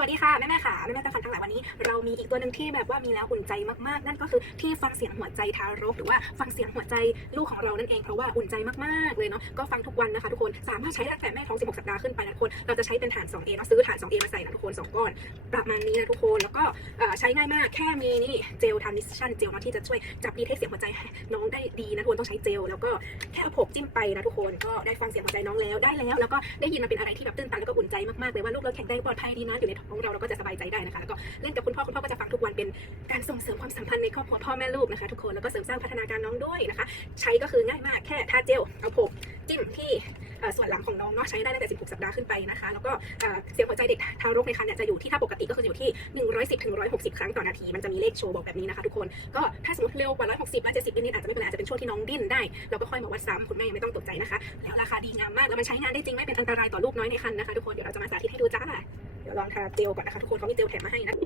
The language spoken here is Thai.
สวัสดีค่ะแม่แม่ค่ะแม่แม่ตั้งคันทั้งหลายวันนี้ เรามีอีกตัวหนึ่งที่แบบว่ามีแล้วอุ่นใจมากๆ นั่นก็คือที่ฟังเสียงหัวใจทารกหรือว่าฟังเสียงหัวใจลูกของเรานั่นเองเพราะว่าอุ่นใจมากๆเลยเนาะก็ฟังทุกวันนะคะทุกคนสามารถใช้ตั้งแต่แม่ท้อง 16 สัปดาห์ขึ้นไปนะทุกคนเราจะใช้เป็นฐาน 2A เนาะซื้อฐาน 2A มาใส่นะทุกคนสองก้อน ประมาณนี้นะทุกคนแล้วก็ใช้ง่ายมากแค่มีนี่เจลทานิชั่นเจลเนาะที่จะช่วยจับดีเทคเสียงหัวใจน้องได้ดีนะทุกคนต้องใช้เจลแล้วก็แค่เอาผกจิ้มไปนะทุกคนก็ได้ฟังเสียงหัวใจน้องแล้วได้แล้ว แล้วก็ได้ยินมันเป็นอะไรที่แบบตื้นตันแล้วก็อุ่นใจมากๆเลยว่าลูกเราแข็งแรงปลอดภัยดีนะอยู่ในท้องเราเราก็จะสบายใจได้นะคะแล้วก็เล่นกับคุณพ่อคุณพ่อก็จะฟังทุกวันเป็นการส่งเสริมความสัมพันธ์ในครอบครัวพ่อแม่ลูกนะคะ ทุกคนแล้วก็เสริมสร้างพัฒนาการน้องด้วยนะคะ ใช้ก็คือง่ายมากแค่ทาเจลเอาผกจิ้มที่ส่วนหลังของน้องเนาะใช้ได้ตั้งแต่ 16 สัปดาห์ขึ้นไปนะคะ แล้วก็เสียงหัวใจเด็กทารกในครรภ์เนี่ยจะอยู่ที่ถ้าปกติก็คืออยู่ที่ 110ถึง160 ครั้งต่อนาที มันจะมีเลขโชว์บอกแบบนี้นะคะทุกคน ก็ถ้าสมมติเร็วกว่า 160 170นิดๆอาจจะไม่เป็นไรอาจจะเป็นช่วงที่น้องดิ้นได้ เราก็ค่อยมาวัดซ้ำคุณแม่ยังไม่ต้องตกใจนะคะ แล้วราคาดีงามมาก แล้วมันใช้งานได้จริงไม่เป็นอันตรายต่อลูกน้อยในครรภ์นะคะทุกคน เดี๋ยวเราจะมาสาธิตให้ดูจ้า เดี๋ยวลองทาเจลก่อนนะคะทุกคนเขามีเจลแถมมาให้นะ